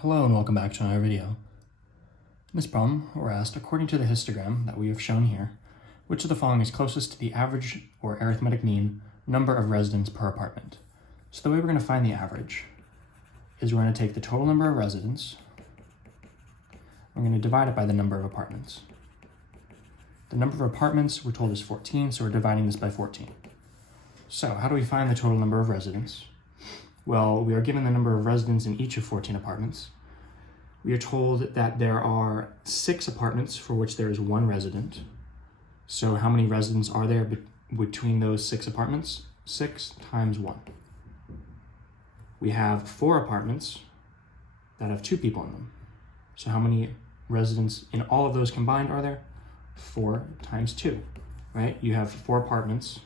Hello and welcome back to another video. In this problem, we're asked, according to the histogram that we have shown here, which of the following is closest to the average or arithmetic mean number of residents per apartment? So the way we're going to find the average is we're going to take the total number of residents, we're going to divide it by the number of apartments. The number of apartments we're told is 14, so we're dividing this by 14. So how do we find the total number of residents? Well, we are given the number of residents in each of 14 apartments. We are told that there are 6 apartments for which there is 1 resident. So how many residents are there between those 6 apartments? 6 times 1. We have 4 apartments that have 2 people in them. So how many residents in all of those combined are there? 4 times 2, right? You have 4 apartments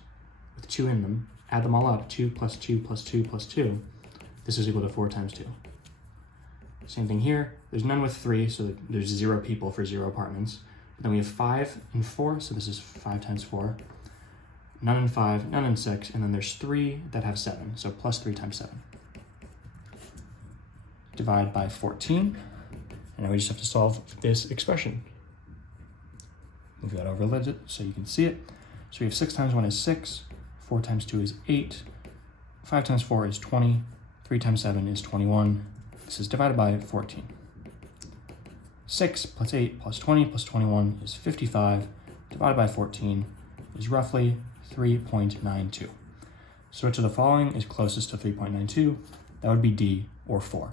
with 2 in them. Add them all up, 2 plus 2 plus 2 plus 2. This is equal to 4 times 2. Same thing here. There's none with 3, so there's 0 people for 0 apartments. But then we have 5 and 4, so this is 5 times 4. None in 5, none in 6, and then there's 3 that have 7, so plus 3 times 7. Divide by 14, and now we just have to solve this expression. Move that over a little bit so you can see it. So we have 6 times 1 is 6, 4 times 2 is 8, 5 times 4 is 20, 3 times 7 is 21. This is divided by 14. 6 plus 8 plus 20 plus 21 is 55, divided by 14 is roughly 3.92. So which of the following is closest to 3.92? That would be D, or 4.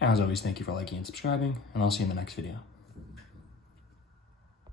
As always, thank you for liking and subscribing, and I'll see you in the next video.